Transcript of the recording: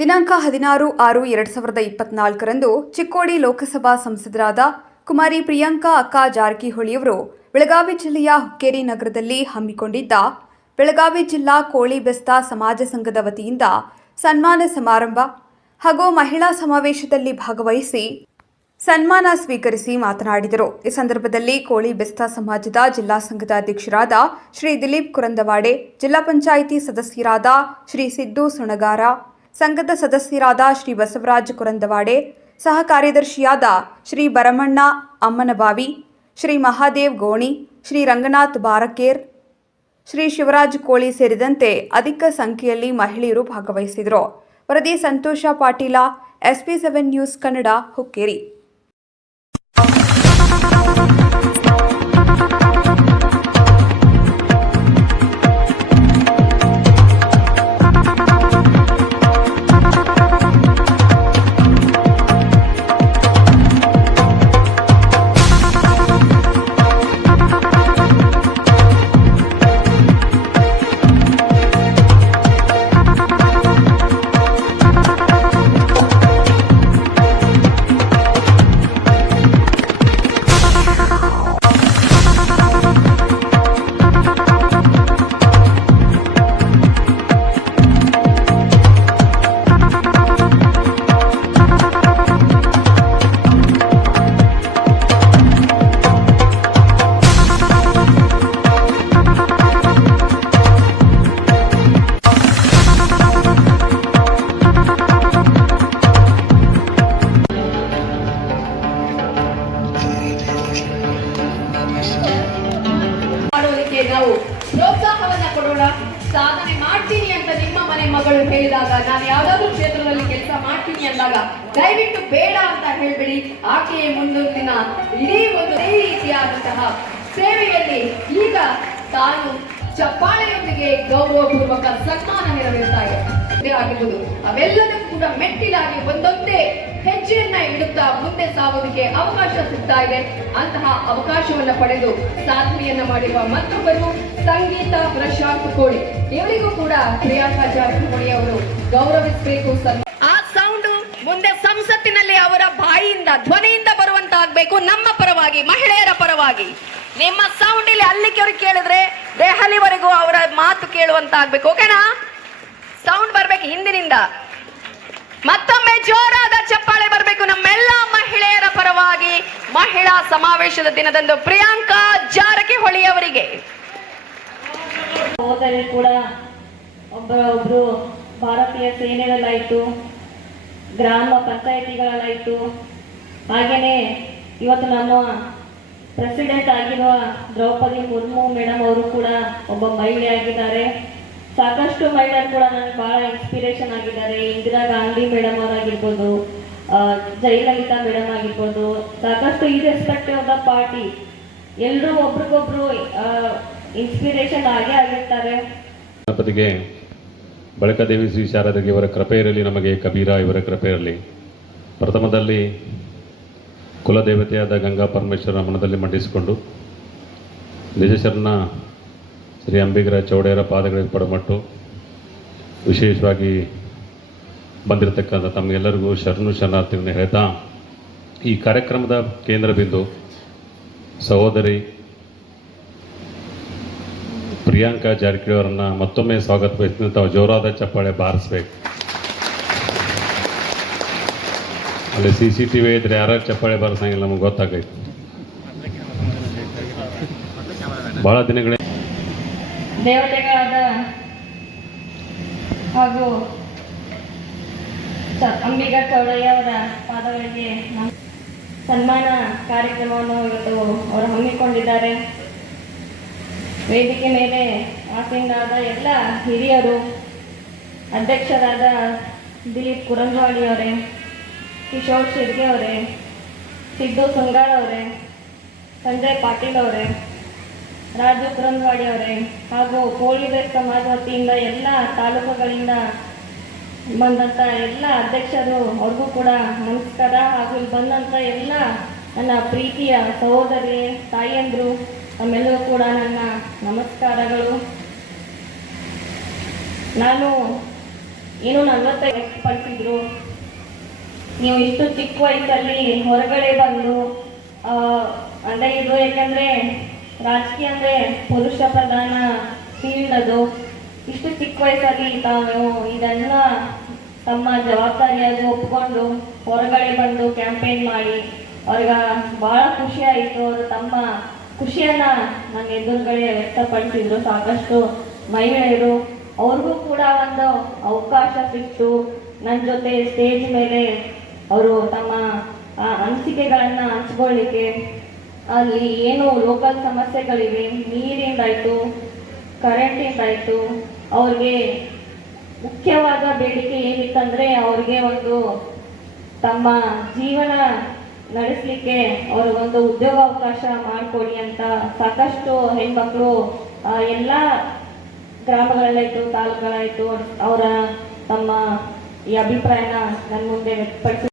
ದಿನಾಂಕ ಹದಿನಾರು ಆರು ಎರಡು ಸಾವಿರದ ಇಪ್ಪತ್ನಾಲ್ಕರಂದು ಚಿಕ್ಕೋಡಿ ಲೋಕಸಭಾ ಸಂಸದರಾದ ಕುಮಾರಿ ಪ್ರಿಯಾಂಕಾ ಅಕ್ಕ ಜಾರಕಿಹೊಳಿಯವರು ಬೆಳಗಾವಿ ಜಿಲ್ಲೆಯ ಹುಕ್ಕೇರಿ ನಗರದಲ್ಲಿ ಹಮ್ಮಿಕೊಂಡಿದ್ದ ಬೆಳಗಾವಿ ಜಿಲ್ಲಾ ಕೋಳಿ ಬೆಸ್ತ ಸಮಾಜ ಸಂಘದ ವತಿಯಿಂದ ಸನ್ಮಾನ ಸಮಾರಂಭ ಹಾಗೂ ಮಹಿಳಾ ಸಮಾವೇಶದಲ್ಲಿ ಭಾಗವಹಿಸಿ ಸನ್ಮಾನ ಸ್ವೀಕರಿಸಿ ಮಾತನಾಡಿದರು. ಈ ಸಂದರ್ಭದಲ್ಲಿ ಕೋಳಿ ಬೆಸ್ತ ಸಮಾಜದ ಜಿಲ್ಲಾ ಸಂಘದ ಅಧ್ಯಕ್ಷರಾದ ಶ್ರೀ ದಿಲೀಪ್ ಕುರಂದವಾಡೆ, ಜಿಲ್ಲಾ ಪಂಚಾಯಿತಿ ಸದಸ್ಯರಾದ ಶ್ರೀ ಸಿದ್ದು ಸುಣಗಾರ ಸಂಘದ ಸದಸ್ಯರಾದ ಶ್ರೀ ಬಸವರಾಜ ಕುರಂದವಾಡೆ ಸಹ ಕಾರ್ಯದರ್ಶಿಯಾದ ಶ್ರೀ ಬರಮಣ್ಣ ಅಮ್ಮನಬಾವಿ, ಶ್ರೀ ಮಹಾದೇವ್ ಗೋಣಿ, ಶ್ರೀ ರಂಗನಾಥ್ ಬಾರಕೇರ್, ಶ್ರೀ ಶಿವರಾಜ್ ಕೋಳಿ ಸೇರಿದಂತೆ ಅಧಿಕ ಸಂಖ್ಯೆಯಲ್ಲಿ ಮಹಿಳೆಯರು ಭಾಗವಹಿಸಿದರು. ವರದಿ Santosh Patil, SP seven news Kannada, Hukkeri. ಮಗಳು ಹೇಳಿದಾಗ ನಾನು ಯಾವ್ದಾದ್ರು ಕ್ಷೇತ್ರದಲ್ಲಿ ಕೆಲಸ ಮಾಡ್ತೀನಿ ಅಂದಾಗ, ದಯವಿಟ್ಟು ಬೇಡ ಅಂತ ಹೇಳ್ಬೇಡಿ. ಆಕೆಯ ಮುಂದೊಂದಿನ ಇಡೀ ಒಂದು ರೀತಿಯಾದಂತಹ ಸೇವೆಯಲ್ಲಿ ಈಗ ತಾನು ಚಪ್ಪಾಳೆಯೊಂದಿಗೆ ಗೌರವಪೂರ್ವಕ ಸನ್ಮಾನ ನೆರವೇರ್ತಾ ಇದೆ. ಆಗಿರ್ಬೋದು. ಅವೆಲ್ಲದಕ್ಕೂ ಕೂಡ ಮೆಟ್ಟಿಲಾಗಿ ಒಂದೊಂದೇ ಹೆಜ್ಜೆಯನ್ನ ಇಡುತ್ತಾ ಮುಂದೆ ಸಾಗೋದಕ್ಕೆ ಅವಕಾಶ ಸಿಗ್ತಾ ಇದೆ. ಅಂತಹ ಅವಕಾಶವನ್ನ ಪಡೆದು ಸಾಧನೆಯನ್ನ ಮಾಡಿರುವ ಮತ್ತೊಬ್ಬರು ಸಂಗೀತ ಪ್ರಶಾಂತ್ ಕೋಳಿ. ಇವರಿಗೂ ಕೂಡ ಪ್ರಿಯಾಂಕಾ ಜಾರಕಿಹೊಳಿ ಅವರು ಗೌರವಿಸಬೇಕು ಆ ಸೌಂಡ್ ಮುಂದೆ ಸಂಸತ್ತಿನಲ್ಲಿ ಅವರ ಬಾಯಿಯಿಂದ ಧ್ವನಿಯಿಂದ ಬರುವಂತಾಗಬೇಕು ನಮ್ಮ ಪರವಾಗಿ, ಮಹಿಳೆಯರ ಪರವಾಗಿ. ನಿಮ್ಮ ಸೌಂಡ್ ಇಲ್ಲಿ ಅಲ್ಲಿಗೆ ಕೇಳಿದ್ರೆ ದೆಹಲಿವರೆಗೂ ಅವರ ಮಾತು ಕೇಳುವಂತ ಆಗ್ಬೇಕು ಓಕೆನಾ ಸೌಂಡ್ ಬರ್ಬೇಕು ಹಿಂದಿನಿಂದ. ಮತ್ತೊಮ್ಮೆ ಜೋರಾದ ಚಪ್ಪಾಳೆ ಬರಬೇಕು ನಮ್ಮೆಲ್ಲ ಮಹಿಳೆಯರ ಪರವಾಗಿ ಮಹಿಳಾ ಸಮಾವೇಶದ ದಿನದಂದು ಪ್ರಿಯಾಂಕಾ ಜಾರಕಿಹೊಳಿ ಅವರಿಗೆ. ಹೋದಲ್ಲಿ ಕೂಡ ಒಬ್ಬ ಒಬ್ರು ಭಾರತೀಯ ಸೇನೆಗಳಲ್ಲಾಯಿತು ಗ್ರಾಮ ಪಂಚಾಯಿತಿಗಳಲ್ಲಾಯಿತು ಹಾಗೆಯೇ ಇವತ್ತು ನಮ್ಮ ಪ್ರೆಸಿಡೆಂಟ್ ಆಗಿರುವ ದ್ರೌಪದಿ ಮುರ್ಮು ಮೇಡಮ್ ಅವರು ಕೂಡ ಒಬ್ಬ ಮಹಿಳೆ ಆಗಿದ್ದಾರೆ. ಸಾಕಷ್ಟು ಮಹಿಳೆಯರು ಕೂಡ ನನಗೆ ಬಹಳ ಇನ್ಸ್ಪಿರೇಷನ್ ಆಗಿದ್ದಾರೆ. ಇಂದಿರಾ ಗಾಂಧಿ ಮೇಡಮ್ ಅವರಾಗಿರ್ಬೋದು ಜಯಲಲಿತಾ ಮೇಡಮ್ ಆಗಿರ್ಬೋದು, ಸಾಕಷ್ಟು ಇರೆಸ್ಪೆಕ್ಟಿವ್ ಆಫ್ ದ ಪಾರ್ಟಿ ಎಲ್ಲರೂ ಒಬ್ರಿಗೊಬ್ರು ಇನ್ಸ್ಪಿರೇಷನ್ ಆಗೇ ಆಗಿರ್ತಾರೆ. ಗಣಪತಿಗೆ ಬಳಕದೇವಿ ಶ್ರೀ ಶಾರದಗೆ ಇವರ ಕೃಪೆ ಇರಲಿ, ನಮಗೆ ಕಬೀರ ಇವರ ಕೃಪೆ ಇರಲಿ. ಪ್ರಥಮದಲ್ಲಿ ಕುಲದೇವತೆಯಾದ ಗಂಗಾ ಪರಮೇಶ್ವರ ಮನದಲ್ಲಿ ಮಂಡಿಸಿಕೊಂಡು ನಿಜಶರಣ ಶ್ರೀ ಅಂಬಿಗರ ಚೌಡೇರ ಪಾದಗಳಿಗೆ ಪಡಮಟ್ಟು ವಿಶೇಷವಾಗಿ ಬಂದಿರತಕ್ಕಂಥ ತಮಗೆಲ್ಲರಿಗೂ ಶರಣು ಶರಣಾರ್ಥಿಗಳನ್ನ ಹೇಳ್ತಾ, ಈ ಕಾರ್ಯಕ್ರಮದ ಕೇಂದ್ರ ಬಿಂದು ಸಹೋದರಿ ಪ್ರಿಯಾಂಕಾ ಜಾರಕಿಹೊಳಿ ಅವರನ್ನ ಮತ್ತೊಮ್ಮೆ ಸ್ವಾಗತ ಬಯಸ್ತೀನಿ ತಾವು ಜೋರಾದ ಚಪ್ಪಾಳೆ ಬಾರಿಸ್ಬೇಕು. ಅಲ್ಲಿ ಸಿ ಸಿ ಟಿ ವಿ ಇದ್ರೆ ಯಾರ್ಯಾರು ಚಪ್ಪಾಳೆ ಬಾರಿಸಂಗಿಲ್ಲ ನಮಗೆ ಗೊತ್ತಾಗೈತೆ. ಬಹಳ ದಿನಗಳೇ ದೇವತೆಗಳಾದ ಹಾಗೂ ಅಂಬಿಗ ಚೌಡಯ್ಯವರ ಪಾದಗಳಿಗೆ ಸನ್ಮಾನ ಕಾರ್ಯಕ್ರಮವನ್ನು ಇವತ್ತು ಅವರು ಹಮ್ಮಿಕೊಂಡಿದ್ದಾರೆ. ವೇದಿಕೆ ಮೇಲೆ ಆಸೀನರಾದ ಎಲ್ಲ ಹಿರಿಯರು, ಅಧ್ಯಕ್ಷರಾದ ದಿಲೀಪ್ ಕುರಂಜವಾಡಿ ಅವರೇ, ಕಿಶೋರ್ ಶಿರ್ಗೆ ಅವರೇ, ಸಿದ್ದು ಸುಂಗಾಳ್ ಅವರೇ, ಸಂಜಯ್ ಪಾಟೀಲ್ ಅವರೇ ರಾಜು ಕುರಂದ್ವಾಡಿ ಅವರೇ, ಹಾಗೂ ಕೋಳಿಬೇಸ್ ಸಮಾಜ ವತಿಯಿಂದ ಎಲ್ಲ ತಾಲೂಕುಗಳಿಂದ ಬಂದಂಥ ಎಲ್ಲ ಅಧ್ಯಕ್ಷರು, ಅವ್ರಿಗೂ ಕೂಡ ನಮಸ್ಕಾರ. ಹಾಗೂ ಇಲ್ಲಿ ಬಂದಂಥ ಎಲ್ಲ ನನ್ನ ಪ್ರೀತಿಯ ಸಹೋದರಿ ತಾಯಿಯಂದರು ತಮ್ಮೆಲ್ಲರೂ ಕೂಡ ನನ್ನ ನಮಸ್ಕಾರಗಳು. ನಾನು ಏನು ನಲವತ್ತೈದು ವ್ಯಕ್ತಪಡಿಸಿದ್ರು ನೀವು ಇಷ್ಟು ಚಿಕ್ಕ ವಯಸ್ಸಲ್ಲಿ ಹೊರಗಡೆ ಬಂದು ಅಂದರೆ ಇದು ಯಾಕಂದ್ರೆ ರಾಜಕೀಯ ಅಂದ್ರೆ ಪುರುಷ ಪ್ರಧಾನ ಫೀಲ್ಡ್ ಅದು ಇಷ್ಟು ಚಿಕ್ಕ ವಯಸ್ಸಾಗಿ ತಾನು ಇದೆಲ್ಲ ತಮ್ಮ ಜವಾಬ್ದಾರಿಯಾಗಿ ಒಪ್ಕೊಂಡು ಹೊರಗಡೆ ಬಂದು ಕ್ಯಾಂಪೇನ್ ಮಾಡಿ, ಅವ್ರಿಗೆ ಬಹಳ ಖುಷಿ ಆಯಿತು. ಅವರು ತಮ್ಮ ಖುಷಿಯನ್ನ ನನ್ನ ಎದುರುಗಡೆ ವ್ಯಕ್ತಪಡಿಸಿದ್ರು. ಸಾಕಷ್ಟು ಮಹಿಳೆಯರು, ಅವ್ರಿಗೂ ಕೂಡ ಒಂದು ಅವಕಾಶ ಸಿಕ್ತು. ನನ್ನ ಜೊತೆ ಸ್ಟೇಜ್ ಮೇಲೆ ಅವರು ತಮ್ಮ ಅನಿಸಿಕೆಗಳನ್ನ ಹಂಚ್ಕೊಳ್ಳಿಕ್ಕೆ ಅಲ್ಲಿ ಏನು ಲೋಕಲ್ ಸಮಸ್ಯೆಗಳಿವೆ, ನೀರಿಂದಾಯಿತು ಕರೆಂಟಿಂದಾಯಿತು ಅವ್ರಿಗೆ ಮುಖ್ಯವಾದ ಬೇಡಿಕೆ ಏನಿತ್ತಂದ್ರೆ ಅವ್ರಿಗೆ ಒಂದು ತಮ್ಮ ಜೀವನ ನಡೆಸಲಿಕ್ಕೆ ಅವ್ರಿಗೊಂದು ಉದ್ಯೋಗಾವಕಾಶ ಮಾಡಿಕೊಡಿ ಅಂತ ಸಾಕಷ್ಟು ಹೆಣ್ಮಕ್ಳು ಎಲ್ಲ ಗ್ರಾಮಗಳಲ್ಲಾಯಿತು ತಾಲೂಕುಗಳಾಯಿತು ಅವರ, ತಮ್ಮ ಈ ಅಭಿಪ್ರಾಯನ ನನ್ನ ಮುಂದೆ ವ್ಯಕ್ತಪಡಿಸಿ